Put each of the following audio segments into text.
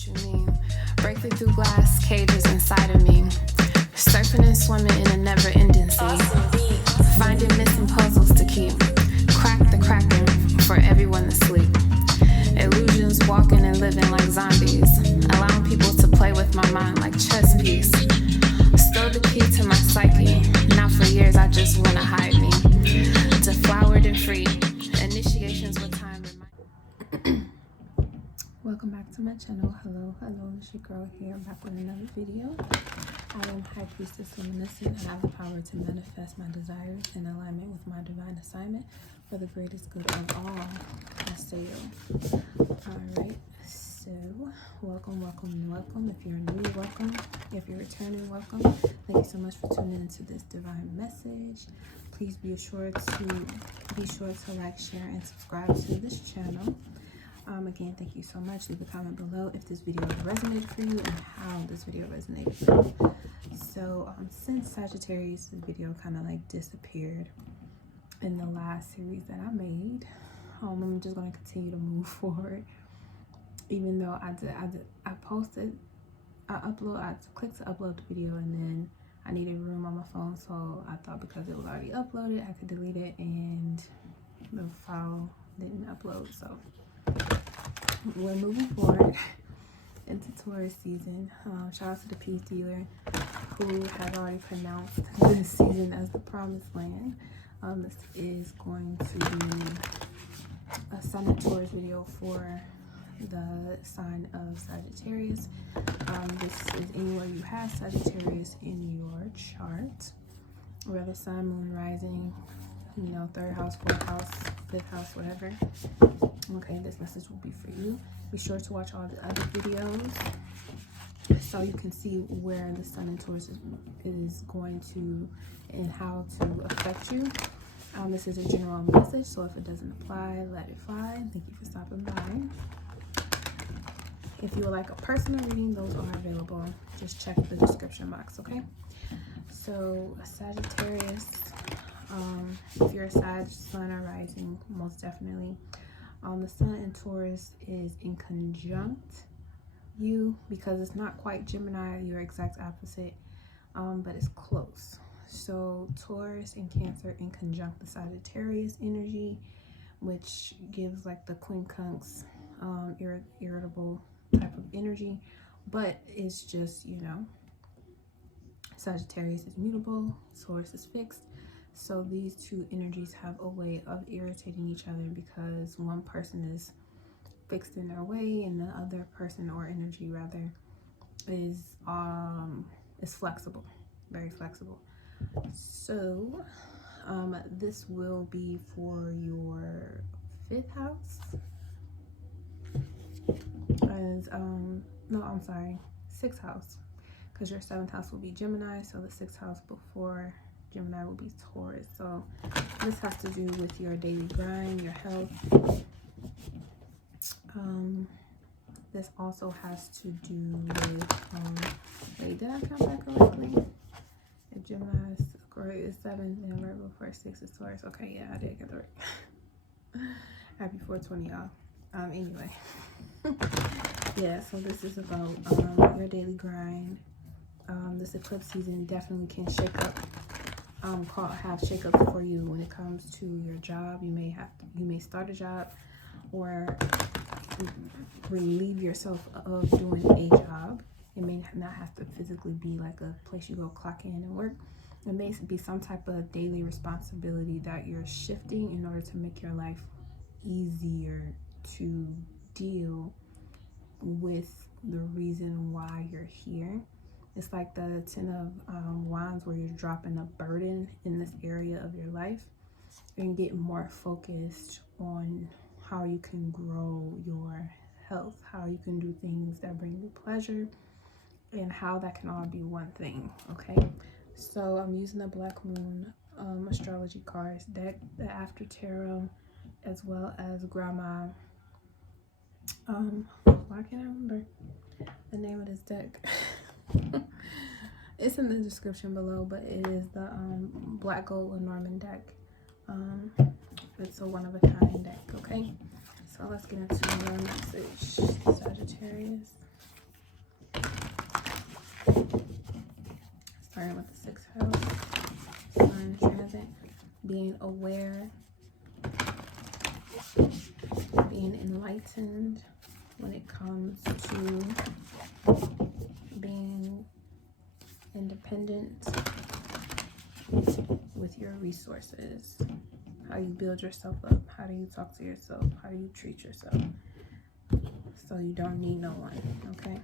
what you mean. Breaking through glass cages inside of me. Surfing and swimming in a never-ending sea. Finding missing puzzles to keep. Crack the cracking for everyone to sleep. Illusions walking and living like zombies. Allowing people to play with my mind like chess piece. Stole the key to my psyche. Now for years I just wanna hide me. Deflowered and free. Initiations with time remind. Welcome back to my channel. Hello, it's your girl here, back with another video. I am High Priestess Luminescent, and I have the power to manifest my desires in alignment with my divine assignment for the greatest good of all. I say yo. Alright, so welcome. If you're new, welcome. If you're returning, welcome. Thank you so much for tuning into this divine message. Please be sure to like, share, and subscribe to this channel. Again, thank you so much. Leave a comment below if this video resonated for you and how this video resonated for you. So since Sagittarius, this video kind of like disappeared in the last series that I made, I'm just going to continue to move forward. Even though I clicked to upload the video, and then I needed room on my phone, so I thought because it was already uploaded I could delete it, and the file didn't upload. So we're moving forward into Taurus season. Shout out to the peace dealer who has already pronounced this season as the promised land. This is going to be a Sun and Taurus video for the sign of Sagittarius. This is anywhere you have Sagittarius in your chart, whether Sun, Moon, Rising, you know, 3rd house, 4th house, 5th house, whatever. Okay, this message will be for you. Be sure to watch all the other videos so you can see where the Sun and Taurus is going to and how to affect you. This is a general message, so if it doesn't apply, let it fly. Thank you for stopping by. If you would like a personal reading, those are available. Just check the description box, okay? So Sagittarius, if you're a Sag, Sun or Rising, most definitely. The Sun in Taurus is in conjunct you because it's not quite Gemini, your exact opposite, but it's close. So Taurus and Cancer in conjunct the Sagittarius energy, which gives like the quincunx, irritable type of energy, but it's just, you know, Sagittarius is mutable, Taurus is fixed. So these two energies have a way of irritating each other because one person is fixed in their way and the other person, or energy rather, is flexible, very flexible. So this will be for your 5th house, as no, I'm sorry, 6th house, because your 7th house will be Gemini, so the 6th house before Gemini will be Taurus. So this has to do with your daily grind, your health. This also has to do with wait, did I count that correctly? If Gemini is 7, then right before 6 is Taurus. Okay, yeah, I did get it right. Happy 420, y'all. Anyway. Yeah, so this is about your daily grind. This eclipse season definitely can shake up, have shakeups for you when it comes to your job. You may start a job or relieve yourself of doing a job. It may not have to physically be like a place you go clock in and work. It may be some type of daily responsibility that you're shifting in order to make your life easier to deal with the reason why you're here. It's like the 10 of Wands, where you're dropping a burden in this area of your life and get more focused on how you can grow your health, how you can do things that bring you pleasure, and how that can all be one thing. Okay, so I'm using the Black Moon astrology cards deck, the After Tarot, as well as Grandma. Why can't I remember the name of this deck? It's in the description below, but it is the Black Gold Lenormand deck. It's a one-of-a-kind deck. Okay, so let's get into your message, Sagittarius. Aquarian with the 6th house. Sun transit. Being aware. Being enlightened when it comes to being independent with your resources. How you build yourself up. How do you talk to yourself? How do you treat yourself? So you don't need no one, okay?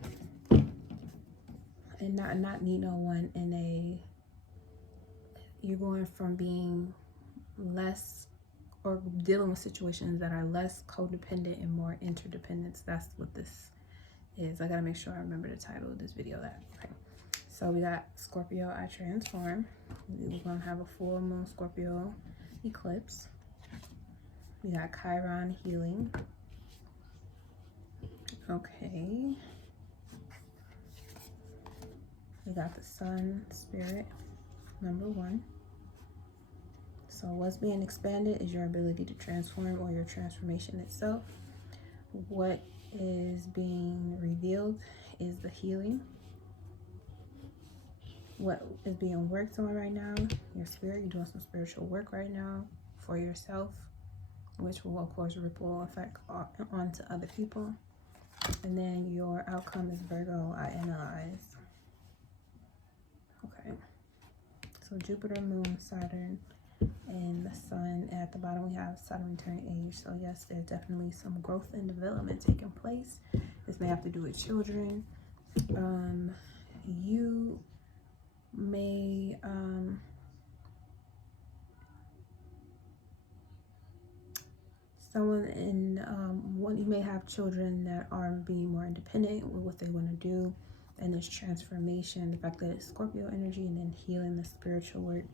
And not need no one in a, you're going from being less, or dealing with situations that are less codependent and more interdependence. That's what this is. I gotta make sure I remember the title of this video. Okay. So we got Scorpio, I transform. We're gonna have a full moon Scorpio eclipse. We got Chiron, healing. Okay. We got the Sun, spirit, number 1. So what's being expanded is your ability to transform, or your transformation itself. What is being revealed is the healing. What is being worked on right now, your spirit, you're doing some spiritual work right now for yourself, which will of course ripple effect onto other people. And then your outcome is Virgo, I analyze. Okay, so Jupiter, Moon, Saturn, and the Sun. At the bottom we have Saturn return age. So yes, there's definitely some growth and development taking place. This may have to do with children. You may someone in one, you may have children that are being more independent with what they want to do, and this transformation, the fact that it's Scorpio energy, and then healing, the spiritual work,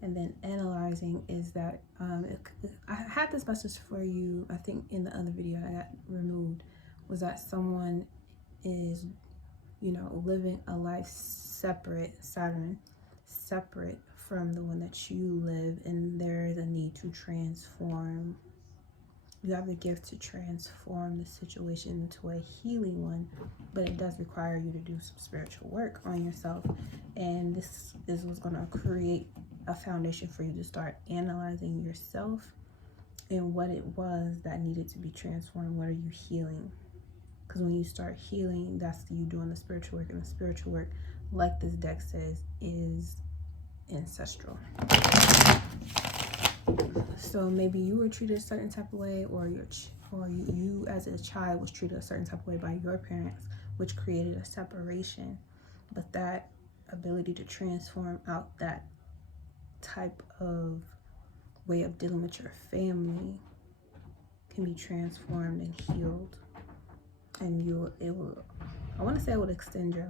and then analyzing is that I had this message for you, I think in the other video I got removed, was that someone is, you know, living a life separate, Saturn, separate from the one that you live, and there's a need to transform. You have the gift to transform the situation into a healing one, but it does require you to do some spiritual work on yourself. And this is what's going to create a foundation for you to start analyzing yourself and what it was that needed to be transformed. What are you healing? Because when you start healing, that's you doing the spiritual work, and the spiritual work, like this deck says, is ancestral. So maybe you were treated a certain type of way, or you as a child was treated a certain type of way by your parents, which created a separation. But that ability to transform out that type of way of dealing with your family can be transformed and healed. And it will, I want to say it would extend your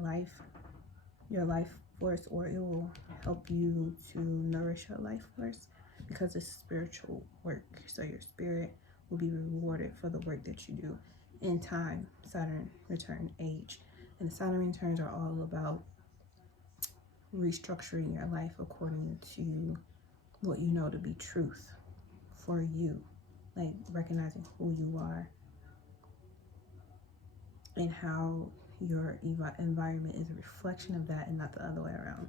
life force, or it will help you to nourish your life force, because it's spiritual work. So your spirit will be rewarded for the work that you do in time. Saturn return age, and the Saturn returns are all about restructuring your life according to what you know to be truth for you, like recognizing who you are and how your environment is a reflection of that and not the other way around.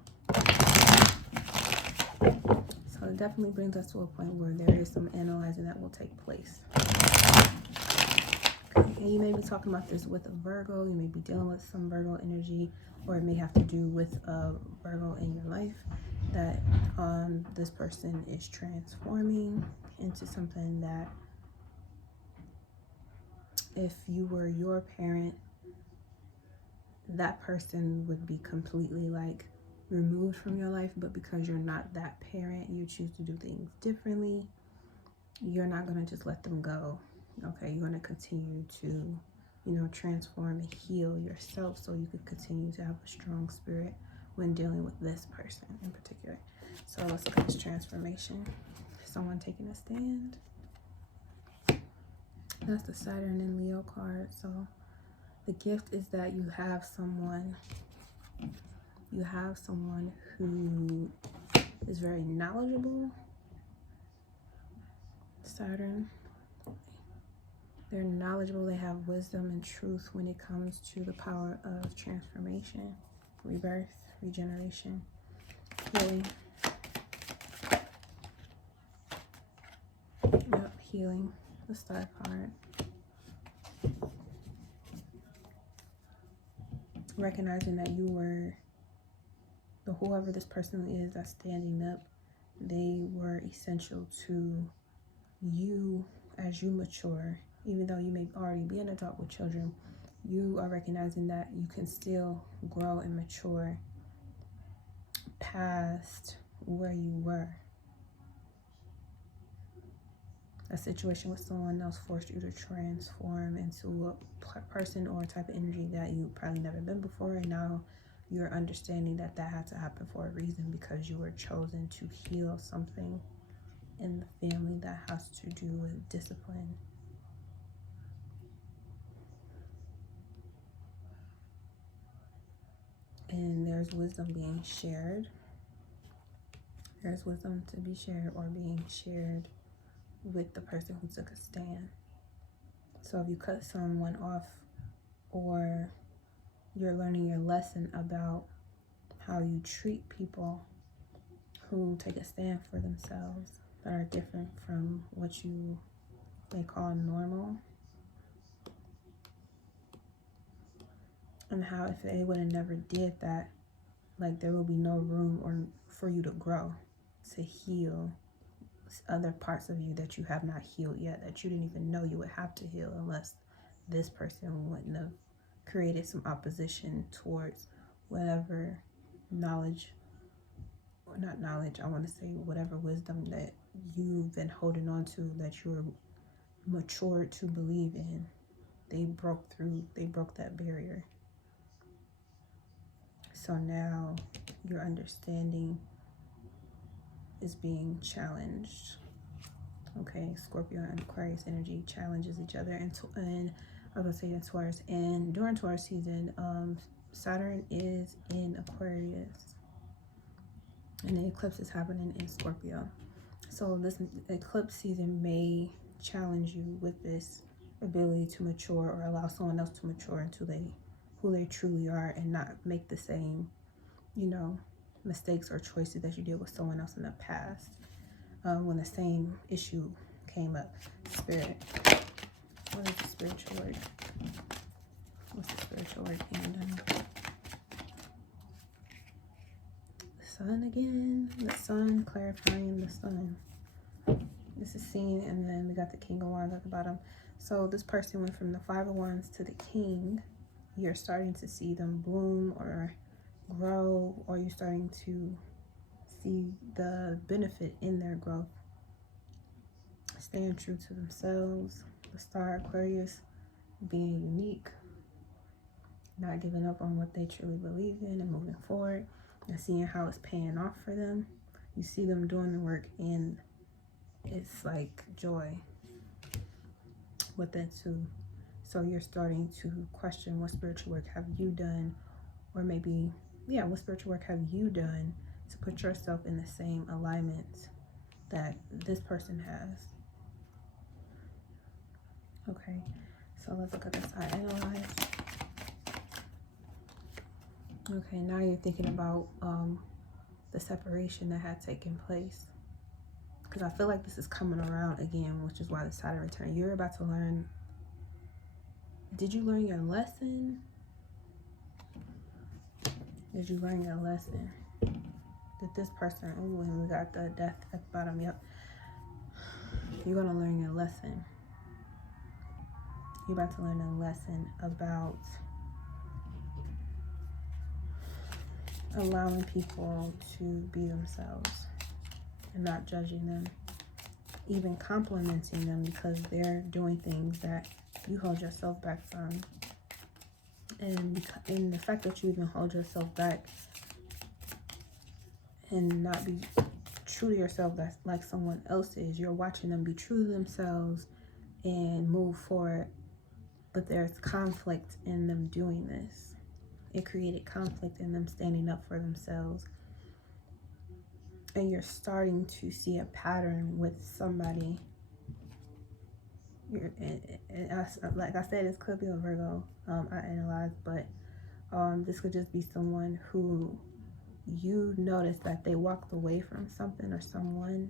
So it definitely brings us to a point where there is some analyzing that will take place. Okay. And you may be talking about this with a Virgo. You may be dealing with some Virgo energy, or it may have to do with a Virgo in your life that this person is transforming into something that, if you were your parent, that person would be completely like removed from your life. But because you're not that parent, you choose to do things differently. You're not going to just let them go. Okay, you're going to continue to, you know, transform and heal yourself so you can continue to have a strong spirit when dealing with this person in particular. So let's look at this transformation. Someone taking a stand. That's the Saturn and Leo card. So the gift is that you have someone who is very knowledgeable. Saturn. They're knowledgeable. They have wisdom and truth when it comes to the power of transformation, rebirth, regeneration. Healing. Yep, healing. The Star card. Recognizing that you were, whoever this person is that's standing up, they were essential to you as you mature. Even though you may already be an adult with children, you are recognizing that you can still grow and mature past where you were. A situation with someone else forced you to transform into a person or a type of energy that you probably never been before, and now you're understanding that that had to happen for a reason, because you were chosen to heal something in the family that has to do with discipline. And there's wisdom being shared. There's wisdom to be shared or being shared with the person who took a stand. So if you cut someone off, or you're learning your lesson about how you treat people who take a stand for themselves that are different from what you may call normal, and how if they would have never did that, like, there will be no room or for you to grow, to heal other parts of you that you have not healed yet, that you didn't even know you would have to heal, unless this person wouldn't have created some opposition towards whatever knowledge, or not knowledge, I want to say whatever wisdom that you've been holding on to, that you're matured to believe in. They broke through, they broke that barrier. So now your understanding is being challenged. Okay, Scorpio and Aquarius energy challenges each other, and I was gonna say in Taurus. And during Taurus season, Saturn is in Aquarius, and the eclipse is happening in Scorpio. So this eclipse season may challenge you with this ability to mature, or allow someone else to mature into who they truly are, and not make the same, mistakes or choices that you did with someone else in the past, when the same issue came up. Spirit, what is the spiritual word? What's the spiritual word? And the sun again. The sun, clarifying the sun. This is seen, and then we got the King of Wands at the bottom. So this person went from the Five of Wands to the King. You're starting to see them bloom or grow, or you're starting to see the benefit in their growth. Staying true to themselves. The Star, Aquarius, being unique, not giving up on what they truly believe in, and moving forward, and seeing how it's paying off for them. You see them doing the work, and it's like joy with that too. So you're starting to question, what spiritual work have you done, or maybe, what spiritual work have you done to put yourself in the same alignment that this person has. Okay, so let's look at this. I analyze. Okay, now you're thinking about the separation that had taken place, because I feel like this is coming around again, which is why the Saturn return. You're about to learn. Did you learn your lesson? Did you learn your lesson? Did this person, ooh, and we got the Death at the bottom, yep. You're gonna learn your lesson. You're about to learn a lesson about allowing people to be themselves and not judging them, even complimenting them because they're doing things that you hold yourself back from. And the fact that you even hold yourself back and not be true to yourself, that's like someone else is. You're watching them be true to themselves and move forward, but there's conflict in them doing this. It created conflict in them standing up for themselves. And you're starting to see a pattern with somebody. Like I said, this could be a Virgo, I analyzed, but this could just be someone who you notice that they walked away from something or someone,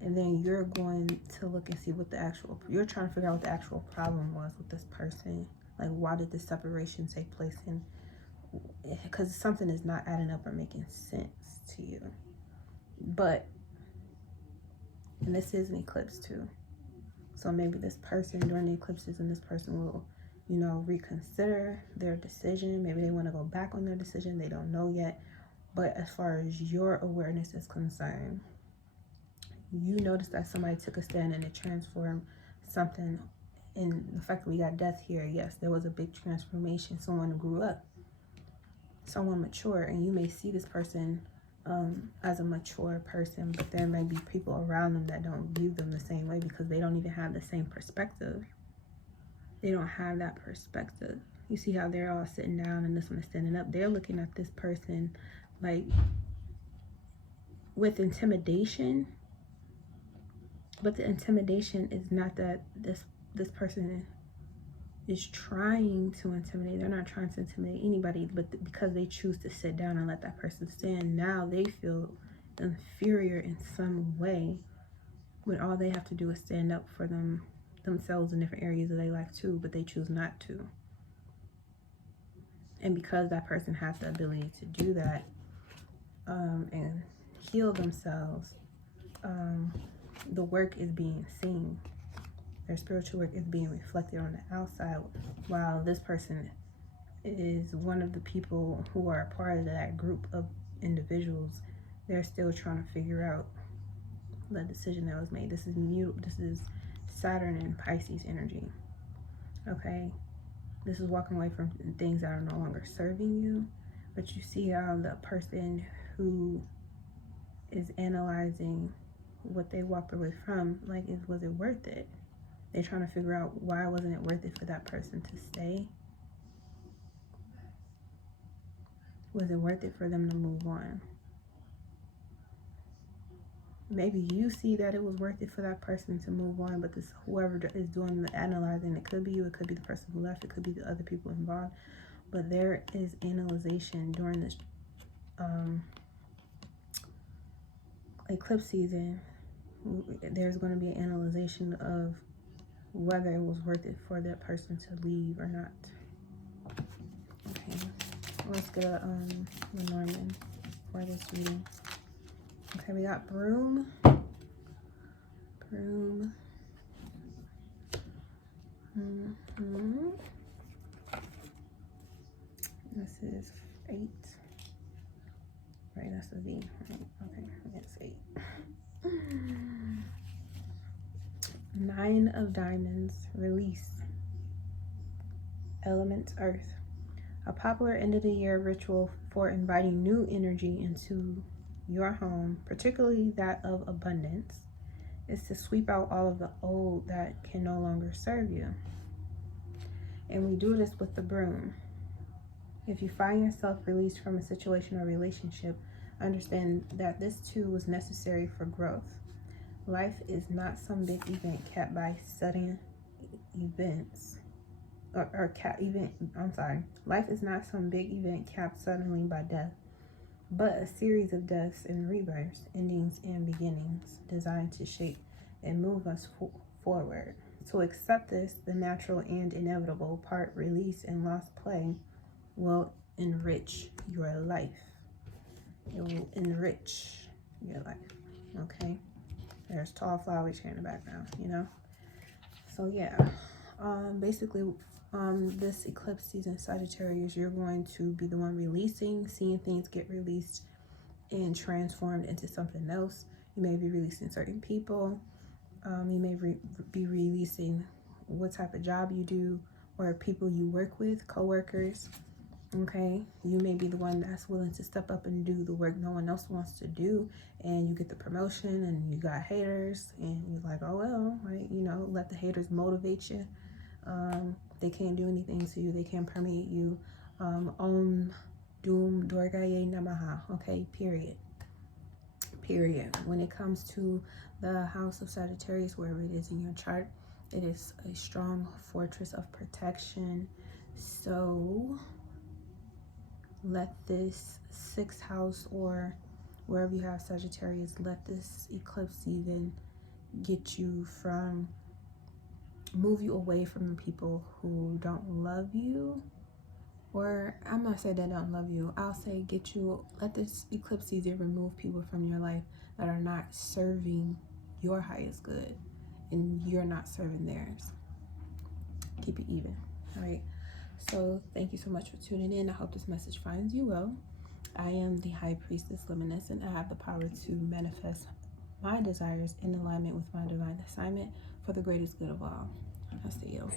and then you're going to look and see what you're trying to figure out what the actual problem was with this person. Like, why did this separation take place? And because something is not adding up or making sense to you. But, and this is an eclipse too. So maybe this person during the eclipses, and this person will, you know, reconsider their decision. Maybe they want to go back on their decision. They don't know yet. But as far as your awareness is concerned, you notice that somebody took a stand and it transformed something. And the fact that we got death here, yes, there was a big transformation. Someone grew up, someone mature, and you may see this person as a mature person, but there may be people around them that don't view them the same way because they don't even have the same perspective. They don't have that perspective. You see how they're all sitting down and this one is standing up. They're looking at this person like with intimidation, but the intimidation is not that this person is trying to intimidate. They're not trying to intimidate anybody, but because they choose to sit down and let that person stand, now they feel inferior in some way when all they have to do is stand up for themselves in different areas of their life too, but they choose not to. And because that person has the ability to do that and heal themselves, the work is being seen. Their spiritual work is being reflected on the outside, while this person is one of the people who are a part of that group of individuals. They're still trying to figure out the decision that was made. This is Saturn and Pisces energy. Okay, this is walking away from things that are no longer serving you. But you see how the person who is analyzing what they walked away from, like, was it worth it? They're trying to figure out why wasn't it worth it for that person to stay? Was it worth it for them to move on? Maybe you see that it was worth it for that person to move on, but this whoever is doing the analyzing, it could be you, it could be the person who left, it could be the other people involved. But there is analyzation during this eclipse season. There's going to be an analyzation of whether it was worth it for that person to leave or not. Okay, let's get a Lenormand for this reading. Okay, we got Broom. This is 8. Right, that's a V. Right? Okay, that's 8. 9 of Diamonds. Release. Element Earth. A popular end of the year ritual for inviting new energy into your home, particularly that of abundance, is to sweep out all of the old that can no longer serve you. And we do this with the broom. If you find yourself released from a situation or relationship, understand that this too was necessary for growth. Life is not some big event capped by sudden events. Life is not some big event capped suddenly by death, but a series of deaths and rebirths, endings and beginnings, designed to shape and move us forward. To accept this, the natural and inevitable part, release and lost play, will enrich your life. It will enrich your life. Okay? There's tall flowers here in the background, you know? So yeah, basically, this eclipse season, Sagittarius, you're going to be the one releasing, seeing things get released and transformed into something else. You may be releasing certain people. You may be releasing what type of job you do or people you work with, co-workers. Okay, you may be the one that's willing to step up and do the work no one else wants to do, and you get the promotion, and you got haters, and you're like, oh well, right? You know, let the haters motivate you. They can't do anything to you. They can't permeate you. Om Doom Dorgaye Namaha. Okay, period. When it comes to the house of Sagittarius, wherever it is in your chart, it is a strong fortress of protection. So let this 6th house, or wherever you have Sagittarius, let this eclipse season get you from, move you away from the people who don't love you. Or I'm not saying they don't love you, I'll say get you, let this eclipse season remove people from your life that are not serving your highest good and you're not serving theirs. Keep it even. All right, so thank you so much for tuning in. I hope this message finds you well. I am the High Priestess Luminous, and I have the power to manifest my desires in alignment with my divine assignment for the greatest good of all. I'll see you.